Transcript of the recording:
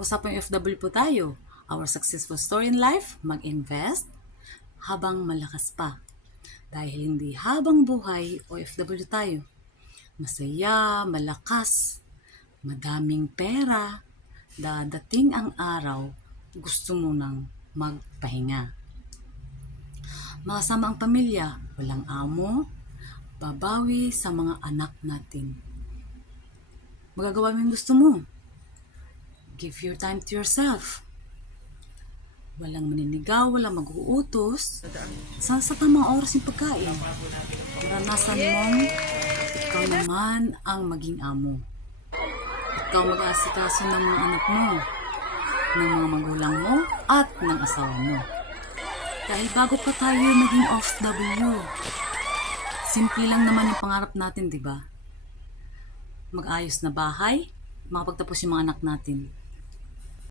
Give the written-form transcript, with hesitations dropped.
Usapang OFW po tayo. Our successful story in life, mag-invest habang malakas pa. Dahil hindi habang buhay OFW tayo. Masaya, malakas, madaming pera, dadating ang araw, gusto mo nang magpahinga. Makasama ang pamilya, walang amo, babawi sa mga anak natin. Magagawa mo yung gusto mo. Give your time to yourself. Walang maninigaw, walang mag-uutos. Sa tamang oras yung pagkain. Maranasan mong ikaw naman ang maging amo. Ikaw mag-aasikaso ng mga anak mo, ng mga magulang mo, at ng asawa mo. Dahil bago pa tayo maging OFW, simple lang naman yung pangarap natin, di ba? Mag-ayos na bahay, makapagtapos yung mga anak natin.